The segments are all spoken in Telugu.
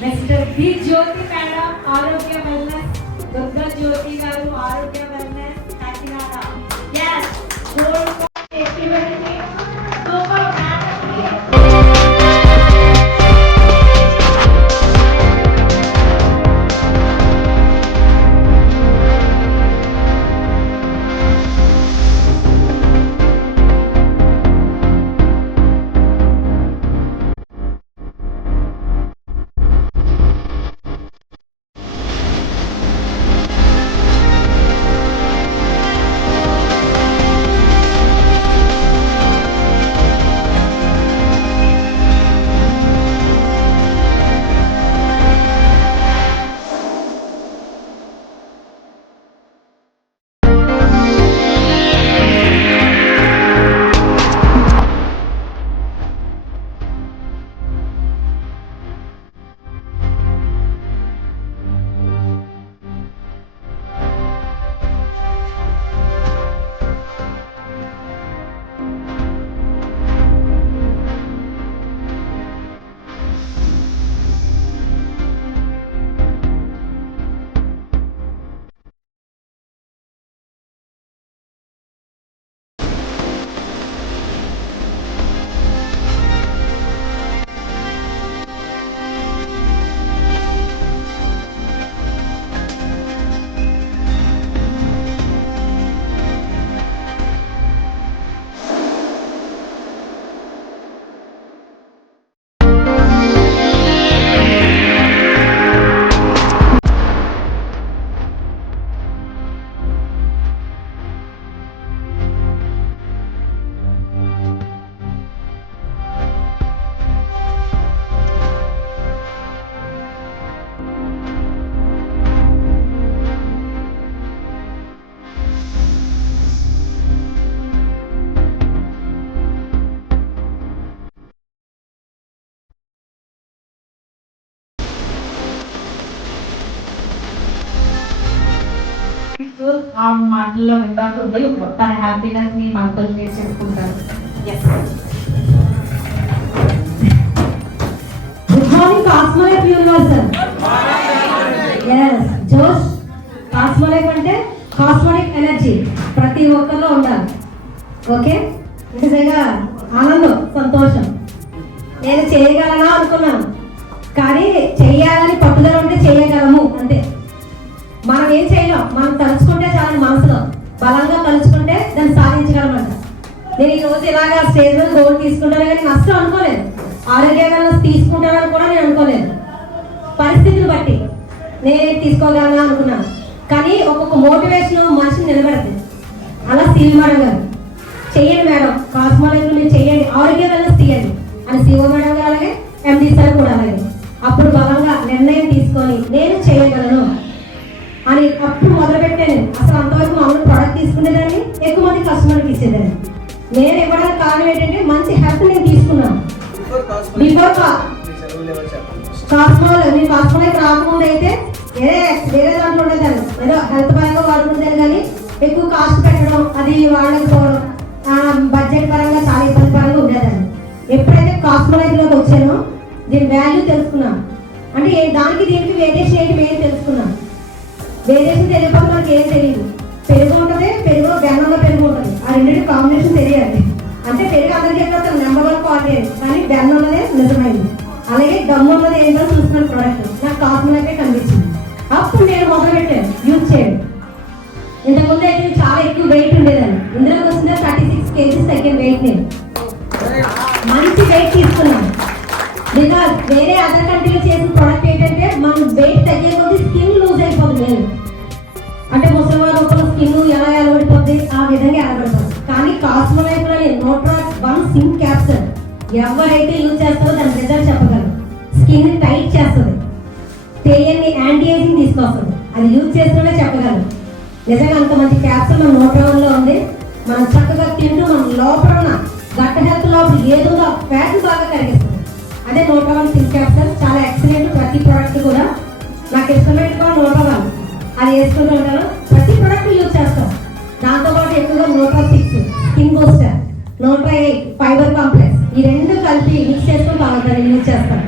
మిస్టర్ బి జ్యోతి మేడం ఆరోగ్య వెల్నెస్, దుర్గా జ్యోతి గారు ఆరోగ్య wellness Kakinada. yes gold everybody super ఆ మాటల్లో వింటుంది తన హ్యాపీనెస్ ని మనతో షేర్ చేసుకుంటారు. Good morning Cosmolife universal. జోష్ కాస్మోలైఫ్ అంటే కాస్మోనిక్ ఎనర్జీ ప్రతి ఒక్కరిలో ఉండాలి. ఓకే, నిజంగా ఆనందం, సంతోషం. నేను చేయగలనా అనుకున్నాను, కానీ చెయ్యాలని పట్టుదల ఉంటే చేయగలము. అంతే, మనం ఏం చేయలేం. మనం తలుచుకుంటే చాలా మనసులో బలంగా తలుచుకుంటే దాన్ని సాధించగలమంట. నేను ఈ రోజు ఇలాగా స్టేజ్ మీద గోల్డ్ తీసుకుంటాను, కానీ నష్టం అనుకోలేదు. ఆరోగ్యంగా తీసుకుంటానని కూడా నేను అనుకోలేదు. పరిస్థితులు బట్టి నేను తీసుకోగలనా అనుకున్నాను. కానీ ఒక్కొక్క మోటివేషన్ మనిషిని నిలబెడుతుంది. అలా సివి మేడం గారు చెయ్యండి మేడం, కాస్మోలైఫ్ మీరు చెయ్యండి, ఆరోగ్య వెల్నెస్ తీయండి అని సిఓ మేడం గారు అలాగే ఎండి సార్ కూడా అలాగే అప్పుడు బలంగా నిర్ణయం తీసుకొని నేను చేయగలను అని అప్పుడు మొదలుపెట్టాను. అసలు అంతవరకు మామూలు ప్రోడక్ట్ తీసుకునేదాన్ని, ఎక్కువ మంది కస్టమర్కి ఇచ్చేదాన్ని. నేను ఇవ్వడానికి కారణం ఏంటంటే మంచి హెల్త్ నేను తీసుకున్నాను. బిఫోర్ కాస్మోలైఫ్ రాకముందు అయితే వేరే దాంట్లో ఉండేదాన్ని, ఏదో హెల్త్ పరంగా వాడుకుంటాను, కానీ ఎక్కువ కాస్ట్ పెట్టడం, అది వాడకపోవడం, బడ్జెట్ పరంగా చాలా ఇబ్బంది పరంగా ఉండేదాన్ని. ఎప్పుడైతే కాస్మోలైఫ్లోకి వచ్చానో దీని వాల్యూ తెలుసుకున్నాను. అంటే దానికి దీనికి వేరియేషన్ ఏంటి మేము తెలుసుకున్నాను. వేరియేషన్ తెలియకపోతే మనకి ఏం తెలియదు. పెరుగు ఉంటుంది, పెరుగులో బెల్లంలో పెరుగు ఉంటుంది, ఆ రెండింటి కాంబినేషన్ తెలియాలి. అంటే పెరుగు అందరికీ ఎక్కడ నెంబర్ 1 క్వాలిటీ, కానీ బెల్లం ఉన్నదే నిజమైంది. అలాగే దమ్ము ఉన్నది ఏంటో చూస్తున్నాను. ప్రోడక్ట్ నాకు కాస్మోలైఫే కనిపించింది. అప్పుడు నేను మొదలుపెట్టాను యూజ్ చేయడం. ఇంతకుముందు అయితే చాలా ఎక్కువ వెయిట్ ఉండేదాన్ని. ఇందులోకి వచ్చిందే 36 kgs తగ్గిన వెయిట్. నేను మంచి వెయిట్ తీసుకున్నాను. బికాజ్ వేరే అదర్ కంట్రీలో చేసిన ప్రోడక్ట్ ఏంటంటే మనం వెయిట్ తగ్గే కొద్ది స్కిన్ లూజ్ అయిపోతుంది. అంటే ముసలివారి రూపంలో స్కిన్ ఎలా ఎలబడిపోతుంది, ఆ విధంగా ఎలబడిపోతుంది. కానీ కాస్మోలైఫ్ లోని NotraX1 సింక్ క్యాప్సూల్ ఎవరైతే యూజ్ చేస్తారో దాని రిజల్ట్ చెప్పగలరు. స్కిన్ టైట్ చేస్తుంది, తెలియని యాంటీ ఏజింగ్ తీసుకొస్తుంది. అది యూజ్ చేస్తూనే చెప్పగలరు. నిజంగా అంత మంచి క్యాప్సూల్ మన NotraX1 ఉంది. మనం చక్కగా తింటూ మన లోపల ఉన్న గట్ హెల్త్ లోపల ఏదో ఫ్యాట్ బాగా కరిగిస్తుంది. అదే NotraX1 సింక్ క్యాప్సూల్ చాలా ఎక్సలెంట్. ప్రతి ప్రోడక్ట్ కూడా నాకు ఇష్టమైన NotraX1 అది వేసుకుంటూ ఉంటాను. ప్రతి ప్రోడక్ట్ యూజ్ చేస్తాం. దాంతోపాటు ఎక్కువగా NotraX6 skin booster, NotraX8 fiber complex, ఈ రెండు కలిపి మిక్స్ చేసుకొని తాగుతాను, యూజ్ చేస్తాను.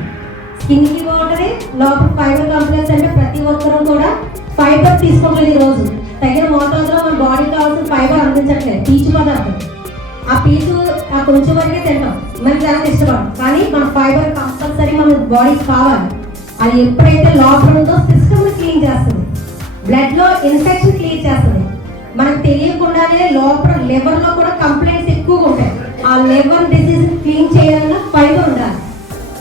స్కిన్కి బాగుంటుంది, లోపల ఫైబర్ కాంప్లెక్స్ అంటే ప్రతి ఒక్కరూ కూడా ఫైబర్ తీసుకోవట్లేదు ఈ రోజు. తగిన మోతాదులో మన బాడీకి కావాల్సిన ఫైబర్ అందించట్లేదు. పీచు పదార్థం, ఆ పీచు ఆ కొంచెం వరకే తింటాం, మనకి చాలా ఇష్టపడం. కానీ మన ఫైబర్ కంపల్సరీ మన బాడీకి కావాలి. అది ఎప్పుడైతే లోపల ఉందో సిస్టమ్ క్లీన్ చేస్తుంది, బ్లడ్ లో ఇన్ఫెక్షన్ క్లియర్ చేస్తుంది. మనకు తెలియకుండానే లోపల లివర్ లో కూడా కంప్లైంట్స్ ఎక్కువగా ఉంటాయి. ఆ లివర్ డిసీజ్ క్లీన్ చేయాలన్నా ఫైబర్ ఉండాలి.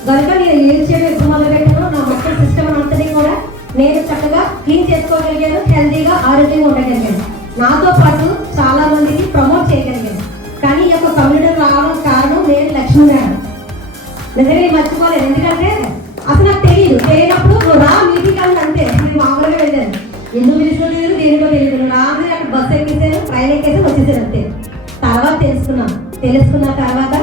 కనుక నేను యూజ్ చేయడం ఎప్పుడు మొదలుపెట్టాను, నా మొత్తం సిస్టమ్ అంతని కూడా నేను చక్కగా క్లీన్ చేసుకోగలిగాను, హెల్తీగా ఆరోగ్యంగా ఉండగలిగాను. నాతో పాటు చాలా మందికి ప్రమోట్ చేయగలిగాను. కానీ ఈ యొక్క కమ్యూనిటీ రావడం కారణం నేను లక్ష్మీ మేడం. నిజంగా నేను మర్చిపోలేదు. ఎందుకంటే అసలు నాకు తెలియనప్పుడు నువ్వు రా మీటింగ్ అని అంటే నేను మామూలుగా వెళ్ళాను. ఎందుకు పిలిచినా తెలియదు, దేనికో తెలియదు. రాగానే అక్కడ బస్సు ఎక్కేసాను, ట్రైన్ ఎక్కేసి వచ్చేసాను అంతే. తర్వాత తెలుసుకున్న తర్వాత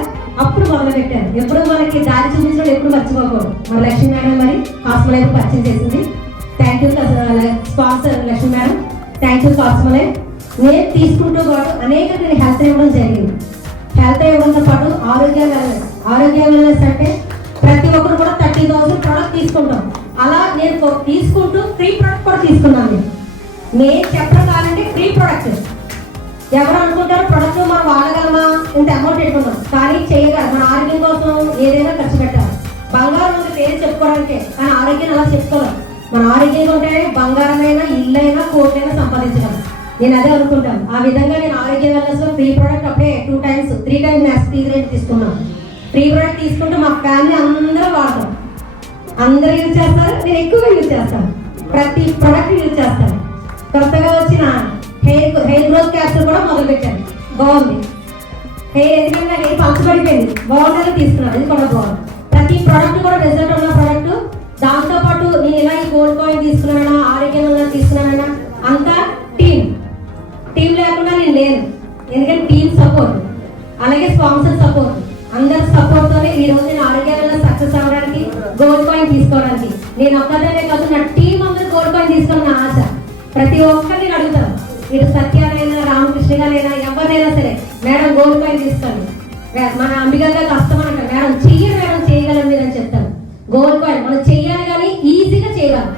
అప్పుడు మొదలు పెట్టాను. ఎప్పుడు మనకి దారి చూపించడం ఎప్పుడు మర్చిపోకూడదు. మన లక్ష్మీ మేడం మరి కాస్మలైఫ్ పరిచయం చేసింది. Thank you sponsor Lakshmi madam, thank you Cosmalife. నేను తీసుకుంటూ పాటు అనేక నేను హెల్త్ ఇవ్వడం జరిగింది. హెల్త్ ఇవ్వడంతో పాటు ఆరోగ్య వెల్నెస్ అంటే ప్రతి ఒక్కరు కూడా 30,000 ప్రోడక్ట్ తీసుకుంటాం. అలా నేను తీసుకుంటూ ఫ్రీ ప్రోడక్ట్ కూడా తీసుకున్నాను. నేను చెప్పడం కాదంటే ఫ్రీ ప్రోడక్ట్. ఎవరు అనుకుంటారు ప్రొడక్ట్ మనం వాడగలమా, ఇంత అమౌంట్ పెట్టుకుంటాం, కానీ చేయగలం. మన ఆరోగ్యం కోసం ఏదైనా ఖర్చు పెట్టాలి. బంగారం ఉంది పేరు చెప్పుకోవడానికే, కానీ ఆరోగ్యం అలా చెప్పుకోవాలి. మన ఆరోగ్యంగా ఉంటేనే బంగారమైనా, ఇల్లైనా, కోట్లైనా సంపాదించగలం. నేను అదే అనుకుంటాను. ఆ విధంగా నేను ఆరోగ్య వెల్నెస్ లో ఫ్రీ ప్రోడక్ట్ అప్పుడే 2 times 3 times మ్యాక్స్ తీసుకున్నాను. ఫ్రీ ప్రోడక్ట్ తీసుకుంటే మా ఫ్యామిలీ అందరూ వాడతాం, అందరూ యూజ్ చేస్తారు. నేను ఎక్కువగా యూజ్ చేస్తాను, ప్రతి ప్రోడక్ట్ యూజ్ చేస్తాను. కొత్తగా వచ్చిన హెయిర్ గ్రోత్ క్యాప్సూల్ కూడా మొదలు పెట్టాను. బాగుంది హెయిర్, ఎందుకంటే హెయిర్ పలచబడిపోయింది, బాగుండాలి తీసుకున్నాను. ఇది కూడా బాగుంది. ప్రతి ప్రోడక్ట్ కూడా రిజల్ట్ ఉన్న ప్రోడక్ట్. దాంతోపాటు నేను ఇలా ఈ గోల్డ్ కాయిన్ తీసుకున్నానా, ఆరోగ్యంగా తీసుకున్నానా, అంతా టీం లేకుండా నేను లేను. ఎందుకంటే టీం సపోర్ట్, అలాగే స్పాన్సర్ సపోర్ట్, అందరి సపోర్ట్ తోనే ఈ రోజు నేను ఆరోగ్యంగా సక్సెస్ అవ్వడానికి, గోల్డ్ కాయిన్ తీసుకోవడానికి. నేను ఒక్కదానే కాదు, నా టీం అందరూ గోల్డ్ కాయిన్ తీసుకోవాలని నా ఆశ. ప్రతి ఒక్కరిని అడుగుతాను, ఇటు సత్యానైనా, రామకృష్ణ గారైనా, ఎవరినైనా సరే, మేడం గోల్డ్ కాయిన్ తీసుకోండి. మన అంబికా గారు కష్టమంట, మేడం చేయగలం మీరు అని చెప్తాను. గోల్డ్ కాయిన్ మనం చెయ్యాలి, కానీ ఈజీగా చేయగలం.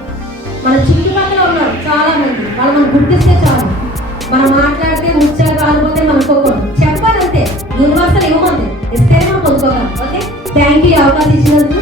మన చుట్టుపక్కల ఉన్నారు చాలా మంది, వాళ్ళు మనం గుర్తిస్తే చాలు. మనం మాట్లాడితే ముచ్చాలు కాకపోతే మనం అనుకోకూడదు, చెప్పాలంతే. యూనివర్సల్ ఇవ్వమంది, ఇస్తేనే మనం పొందుకోగలం. ఓకే, థ్యాంక్ యూ అవకాశం ఇచ్చినందుకు.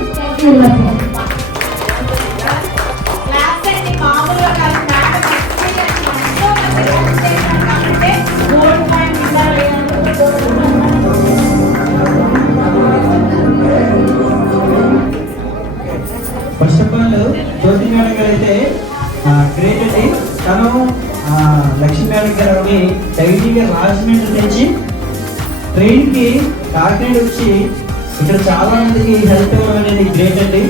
First of all Jyothi madam గారు అయితే గ్రేట్ అండి. తను లక్ష్మీ మేడం గారిని డైలీగా రాజమండ్రి తెచ్చి ట్రైన్కి కాకినాడ వచ్చి ఇక్కడ చాలా మందికి హెల్ప్ ఇవ్వడం అనేది గ్రేట్ అండి.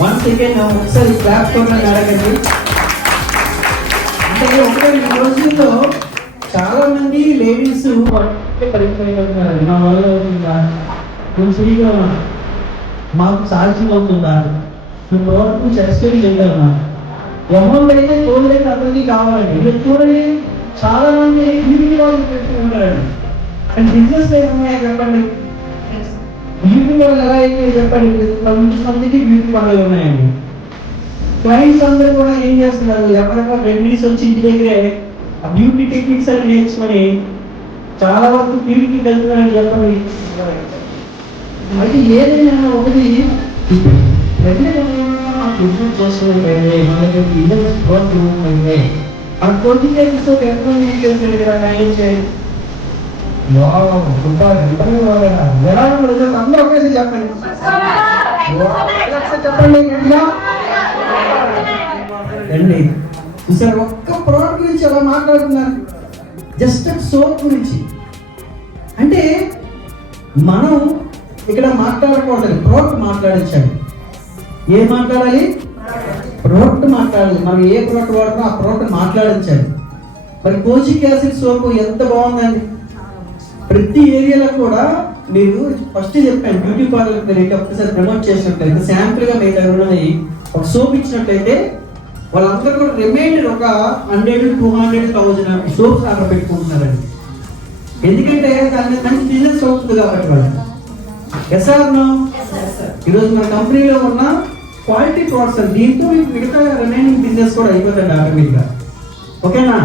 వన్స్ అగైన్ ఒకసారి క్లాప్ కొట్టడం అడగండి. అంటే ఒకటే ఈ రోజుల్లో చాలా మంది లేడీస్ పడిపోయినారు. నా వల్ల అవుతుందా, కొంచెంగా మాకు సాధ్యం అవుతుందా, ఇంతవరకు చేస్తే చేయగలమా, అమౌంట్ అయితే తోడైతే అందరికీ కావాలండి. ఇక్కడ చూడండి చాలా మంది బ్యూటీ వాళ్ళు పెట్టుకుంటారండి. అండ్ బిజినెస్ ఏమన్నాయో చెప్పండి, బ్యూటీ వాళ్ళు ఎలా అయితే చెప్పండి. మందికి బ్యూటీ పార్లర్ ఉన్నాయండి. క్లయింట్స్ అందరూ కూడా ఏం చేస్తున్నారు, ఎవరైనా రెమెడీస్ వచ్చి ఇంటి దగ్గరే ఆ బ్యూటీ టెక్నిక్స్ అని నేర్చుకొని చాలా వరకు బ్యూటీకి వెళ్తున్నారని చెప్పండి. అయితే ఏదైనా ఒకటి అందరూ ఒకేసారి చెప్పండి, చెప్పండి రండి. చూసారు, ఒక్క ప్రోడక్ట్ గురించి ఎలా మాట్లాడుతున్నారు, జస్ట్ సోప్ గురించి. అంటే మనం ఇక్కడ మాట్లాడకూడదు, ప్రోడక్ట్ మాట్లాడించాలి. ఏం మాట్లాడాలి, ప్రోడక్ట్ మాట్లాడాలి. మనం ఏ ప్రోడక్ట్ వాడుతున్నా ఆ ప్రోడక్ట్ మాట్లాడించాలి. మరి కోజిక్ యాసిడ్ సోప్ ఎంత బాగుందండి. ప్రతి ఏరియాలో కూడా మీరు ఫస్ట్ చెప్పాను, బ్యూటీ పార్లర్ మీరు ఒక్కసారి ప్రమోట్ చేసినట్లయితే, శాంపుల్గా మీకు ఎవరైనా ఒక సోప్ ఇచ్చినట్లయితే వాళ్ళందరూ కూడా రిమైండర్ ఒక 100, 200, 1000 సోప్స్ ఆర్డర్ పెట్టుకుంటున్నారండి. ఎందుకంటే దాని మంచి బిజినెస్ అవుతుంది కాబట్టి వాళ్ళు. ఎస్ఆర్ ఈరోజు మన కంపెనీలో ఉన్న క్వాలిటీ ప్రోడక్ట్స్. దీంతో మీకు మిగతా రిమైనింగ్ బిజినెస్ కూడా అయిపోతుంది ఆటోమేటిక్గా. ఓకేనా?